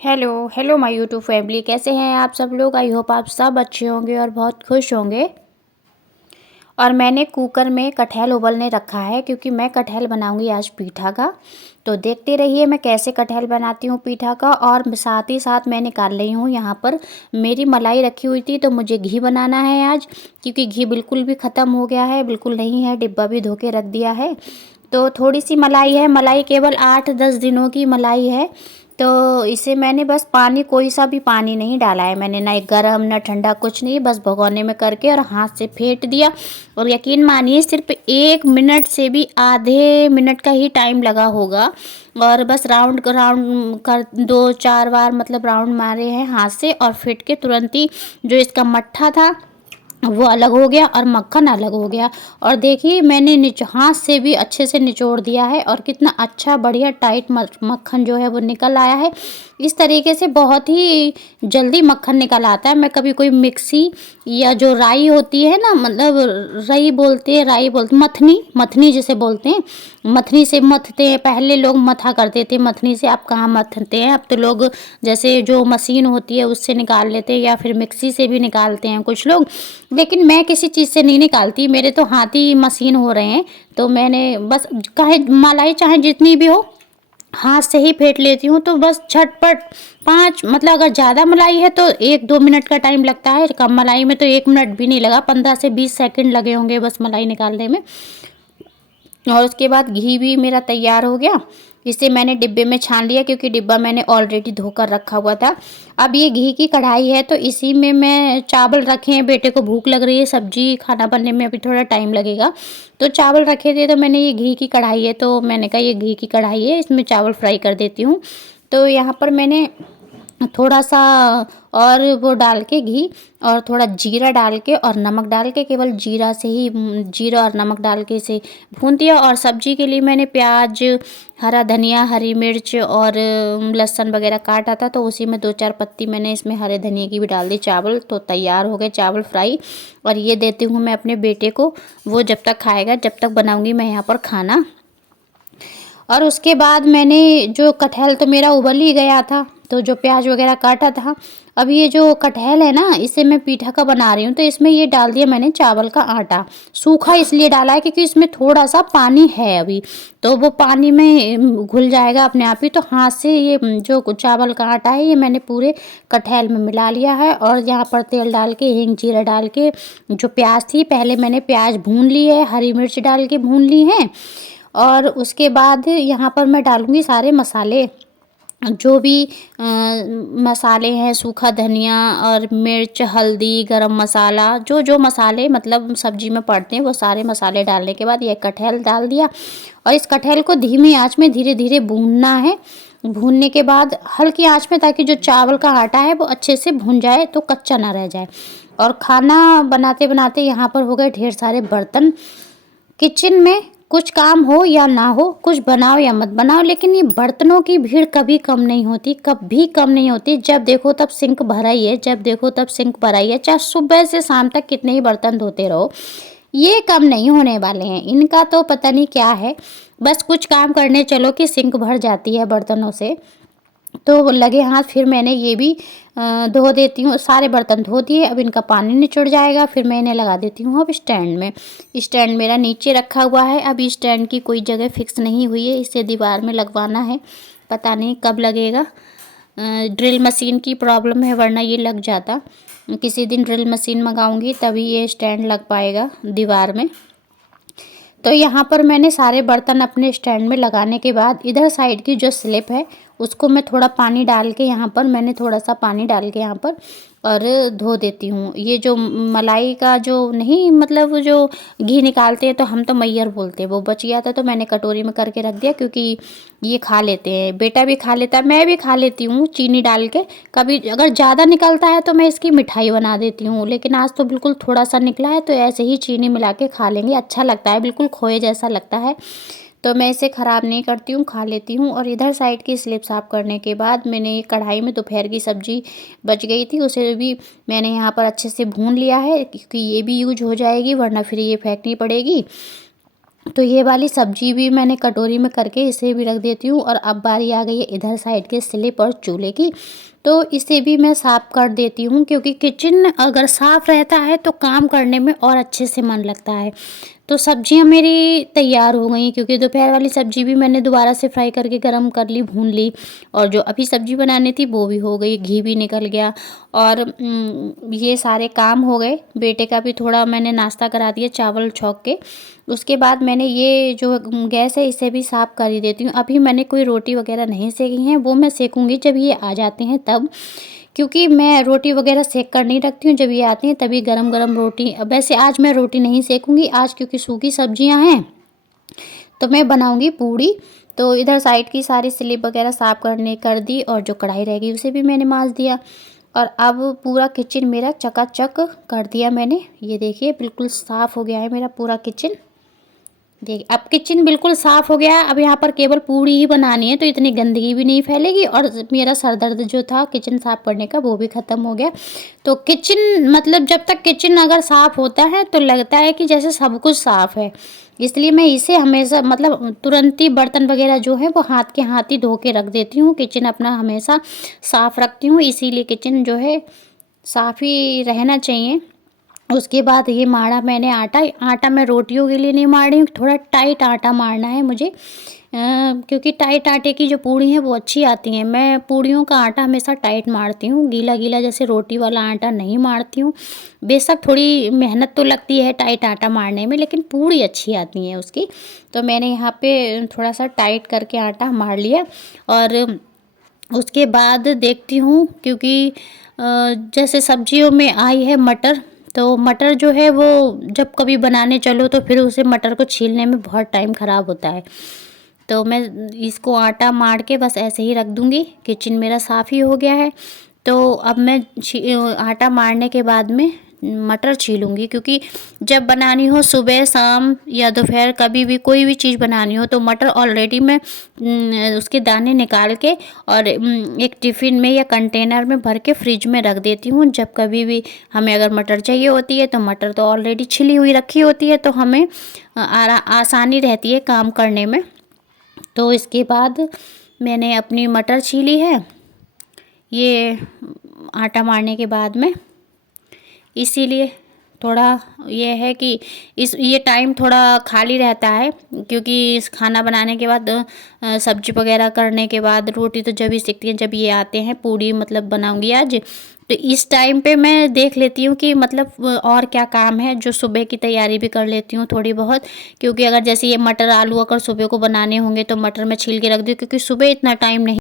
Hello hello my YouTube family, कैसे हैं आप सब लोग। आई होप आप सब अच्छे होंगे और बहुत खुश होंगे। और मैंने कुकर में कटहल उबलने रखा है क्योंकि मैं कटहल बनाऊंगी आज पीठा का। तो देखते रहिए मैं कैसे कटहल बनाती हूँ पीठा का। और साथ ही साथ मैं निकाल रही हूँ यहाँ पर मेरी मलाई रखी हुई थी, तो मुझे घी बनाना है आज, क्योंकि घी बिल्कुल भी ख़त्म हो गया है, बिल्कुल नहीं है, डिब्बा भी धो के रख दिया है। तो थोड़ी सी मलाई है, मलाई केवल 8-10 दिनों की मलाई है। तो इसे मैंने बस पानी, कोई सा भी पानी नहीं डाला है मैंने, ना गर्म ना ठंडा, कुछ नहीं, बस भगोने में करके और हाथ से फेंट दिया। और यकीन मानिए सिर्फ 1 मिनट से भी आधे मिनट का ही टाइम लगा होगा। और बस राउंड राउंड कर 2-4 बार मतलब राउंड मारे हैं हाथ से, और फिट के तुरंत ही जो इसका मट्ठा था वो अलग हो गया और मक्खन अलग हो गया। और देखिए मैंने हाथ से भी अच्छे से निचोड़ दिया है और कितना अच्छा बढ़िया टाइट मक्खन जो है वो निकल आया है। इस तरीके से बहुत ही जल्दी मक्खन निकल आता है। मैं कभी कोई मिक्सी या जो राई होती है ना, मतलब राई बोलते मथनी, मथनी जिसे बोलते हैं, मथनी से मथते हैं। पहले लोग मथा करते थे मथनी से, अब कहाँ मथते हैं, अब तो लोग जैसे जो मशीन होती है उससे निकाल लेते हैं या फिर मिक्सी से भी निकालते हैं कुछ लोग। लेकिन मैं किसी चीज़ से नहीं निकालती, मेरे तो हाथ ही मशीन हो रहे हैं। तो मैंने बस चाहे मलाई चाहे जितनी भी हो, हाथ से ही फेंट लेती हूँ। तो बस झटपट 5, मतलब अगर ज़्यादा मलाई है तो 1-2 मिनट का टाइम लगता है, कम मलाई में तो 1 मिनट भी नहीं लगा, 15 से 20 सेकंड लगे होंगे बस मलाई निकालने में। और उसके बाद घी भी मेरा तैयार हो गया। इसे मैंने डिब्बे में छान लिया क्योंकि डिब्बा मैंने ऑलरेडी धोकर रखा हुआ था। अब ये घी की कढ़ाई है, तो इसी में मैं चावल रखे हैं, बेटे को भूख लग रही है, सब्जी खाना बनने में अभी थोड़ा टाइम लगेगा। तो चावल रखे थे, तो मैंने ये घी की कढ़ाई है, तो मैंने कहा ये घी की कढ़ाई है, इसमें चावल फ्राई कर देती हूँ। तो यहाँ पर मैंने थोड़ा सा और वो डाल के घी, और थोड़ा जीरा डाल के और नमक डाल के, केवल जीरा से ही, जीरा और नमक डाल के इसे भून दिया। और सब्जी के लिए मैंने प्याज, हरा धनिया, हरी मिर्च और लहसुन वगैरह काटा था, तो उसी में 2-4 पत्ती मैंने इसमें हरे धनिया की भी डाल दी। चावल तो तैयार हो गए, चावल फ्राई। और ये देती हूँ मैं अपने बेटे को, वो जब तक खाएगा, जब तक बनाऊँगी मैं यहाँ पर खाना। और उसके बाद मैंने जो कटहल तो मेरा उबल ही गया था, तो जो प्याज वगैरह काटा था, अब ये जो कटहल है ना, इसे मैं पीठा का बना रही हूँ, तो इसमें ये डाल दिया मैंने चावल का आटा। सूखा इसलिए डाला है क्योंकि इसमें थोड़ा सा पानी है अभी, तो वो पानी में घुल जाएगा अपने आप ही। तो हाथ से ये जो चावल का आटा है ये मैंने पूरे कटहल में मिला लिया है। और यहाँ पर तेल डाल के, हींग जीरा डाल के, जो प्याज थी पहले मैंने प्याज भून ली है, हरी मिर्च डाल के भून ली है। और उसके बाद यहाँ पर मैं डालूँगी सारे मसाले, जो भी मसाले हैं, सूखा धनिया और मिर्च, हल्दी, गरम मसाला, जो जो मसाले मतलब सब्जी में पड़ते हैं वो सारे मसाले डालने के बाद ये कटहल डाल दिया। और इस कटहल को धीमी आंच में धीरे धीरे भूनना है। भूनने के बाद हल्की आंच में, ताकि जो चावल का आटा है वो अच्छे से भून जाए, तो कच्चा ना रह जाए। और खाना बनाते बनाते यहाँ पर हो गए ढेर सारे बर्तन। किचन में कुछ काम हो या ना हो, कुछ बनाओ या मत बनाओ, लेकिन ये बर्तनों की भीड़ कभी कम नहीं होती, कभी कम नहीं होती। जब देखो तब सिंक भरा ही है, जब देखो तब सिंक भरा ही है, चाहे सुबह से शाम तक कितने ही बर्तन धोते रहो, ये कम नहीं होने वाले हैं। इनका तो पता नहीं क्या है, बस कुछ काम करने चलो कि सिंक भर जाती है बर्तनों से। तो लगे हाथ फिर मैंने ये भी धो देती हूँ, सारे बर्तन धो दिए। अब इनका पानी निचुड़ जाएगा, फिर मैं इन्हें लगा देती हूँ अब स्टैंड में। स्टैंड मेरा नीचे रखा हुआ है, अब स्टैंड की कोई जगह फिक्स नहीं हुई है, इसे दीवार में लगवाना है, पता नहीं कब लगेगा। ड्रिल मशीन की प्रॉब्लम है, वरना ये लग जाता। किसी दिन ड्रिल मशीन मंगाऊंगी तभी ये स्टैंड लग पाएगा दीवार में। तो यहाँ पर मैंने सारे बर्तन अपने स्टैंड में लगाने के बाद, इधर साइड की जो स्लिप है उसको मैं थोड़ा पानी डाल के, यहाँ पर मैंने थोड़ा सा पानी डाल के यहाँ पर और धो देती हूँ। ये जो मलाई का जो नहीं, मतलब जो घी निकालते हैं, तो हम तो मैयर बोलते हैं, वो बच गया था तो मैंने कटोरी में करके रख दिया, क्योंकि ये खा लेते हैं, बेटा भी खा लेता है, मैं भी खा लेती हूँ चीनी डाल के। कभी अगर ज़्यादा निकलता है तो मैं इसकी मिठाई बना देती हूँ, लेकिन आज तो बिल्कुल थोड़ा सा निकला है, तो ऐसे ही चीनी मिला के खा लेंगे, अच्छा लगता है, बिल्कुल खोए जैसा लगता है। तो मैं इसे ख़राब नहीं करती हूँ, खा लेती हूँ। और इधर साइड की स्लिप साफ़ करने के बाद मैंने ये कढ़ाई में दोपहर की सब्ज़ी बच गई थी, उसे भी मैंने यहाँ पर अच्छे से भून लिया है, क्योंकि ये भी यूज हो जाएगी, वरना फिर ये फेंकनी पड़ेगी। तो ये वाली सब्जी भी मैंने कटोरी में करके इसे भी रख देती हूँ। और अब बारी आ गई है इधर साइड के स्लिप और चूल्हे की, तो इसे भी मैं साफ़ कर देती हूँ, क्योंकि किचन अगर साफ़ रहता है तो काम करने में और अच्छे से मन लगता है। तो सब्जियां मेरी तैयार हो गई, क्योंकि दोपहर वाली सब्जी भी मैंने दोबारा से फ्राई करके गरम कर ली, भून ली। और जो अभी सब्जी बनानी थी वो भी हो गई, घी भी निकल गया और ये सारे काम हो गए। बेटे का भी थोड़ा मैंने नाश्ता करा दिया चावल छौंक के। उसके बाद मैंने ये जो गैस है इसे भी साफ़ कर ही देती हूँ। अभी मैंने कोई रोटी वगैरह नहीं सेकी हैं, वो मैं सेकूँगी जब ये आ जाते हैं तब, क्योंकि मैं रोटी वगैरह सेक कर नहीं रखती हूँ। जब ये आती हैं तभी गरम गरम रोटी, वैसे आज मैं रोटी नहीं सेकूँगी आज, क्योंकि सूखी सब्जियां हैं तो मैं बनाऊँगी पूड़ी। तो इधर साइड की सारी स्लिप वगैरह साफ़ करने कर दी, और जो कढ़ाई रह गई उसे भी मैंने मांज दिया। और अब पूरा किचन मेरा चकाचक कर दिया मैंने। ये देखिए बिल्कुल साफ़ हो गया है मेरा पूरा किचन। देखिए अब किचन बिल्कुल साफ़ हो गया है। अब यहाँ पर केवल पूड़ी ही बनानी है, तो इतनी गंदगी भी नहीं फैलेगी, और मेरा सर दर्द जो था किचन साफ़ करने का वो भी ख़त्म हो गया। तो किचन मतलब जब तक किचन अगर साफ़ होता है तो लगता है कि जैसे सब कुछ साफ़ है। इसलिए मैं इसे हमेशा मतलब तुरंत ही बर्तन वगैरह जो है वो हाथ के हाथ ही धो के रख देती हूँ। किचन अपना हमेशा साफ़ रखती हूँ, इसीलिए किचन जो है साफ़ ही रहना चाहिए। उसके बाद ये माढ़ा मैंने आटा मैं रोटियों के लिए नहीं मार रही हूँ, थोड़ा टाइट आटा मारना है मुझे, क्योंकि टाइट आटे की जो पूड़ी हैं वो अच्छी आती हैं। मैं पूड़ियों का आटा हमेशा टाइट मारती हूँ, गीला गीला जैसे रोटी वाला आटा नहीं मारती हूँ। बेशक थोड़ी मेहनत तो लगती है टाइट आटा मारने में, लेकिन पूड़ी अच्छी आती है उसकी। तो मैंने यहाँ पे थोड़ा सा टाइट करके आटा मार लिया। और उसके बाद देखती हूँ, क्योंकि जैसे सब्जियों में आई है मटर, तो मटर जो है वो जब कभी बनाने चलो तो फिर उसे मटर को छीलने में बहुत टाइम ख़राब होता है। तो मैं इसको आटा मार के बस ऐसे ही रख दूँगी। किचन मेरा साफ़ ही हो गया है। तो अब मैं आटा मारने के बाद में मटर छीलूँगी, क्योंकि जब बनानी हो सुबह शाम या दोपहर कभी भी कोई भी चीज़ बनानी हो तो मटर ऑलरेडी मैं उसके दाने निकाल के और एक टिफ़िन में या कंटेनर में भर के फ्रिज में रख देती हूँ। जब कभी भी हमें अगर मटर चाहिए होती है तो मटर तो ऑलरेडी छिली हुई रखी होती है, तो हमें आसानी रहती है काम करने में। तो इसके बाद मैंने अपनी मटर छीली है ये आटा मारने के बाद में, इसीलिए थोड़ा ये है कि ये टाइम थोड़ा खाली रहता है, क्योंकि इस खाना बनाने के बाद सब्जी वगैरह करने के बाद रोटी तो जब ही सीखती हैं जब ये आते हैं। पूड़ी मतलब बनाऊंगी आज, तो इस टाइम पे मैं देख लेती हूँ कि मतलब और क्या काम है, जो सुबह की तैयारी भी कर लेती हूँ थोड़ी बहुत। क्योंकि अगर जैसे ये मटर आलू अगर सुबह को बनाने होंगे तो मटर मैं छील के रख दूँ, क्योंकि सुबह इतना टाइम नहीं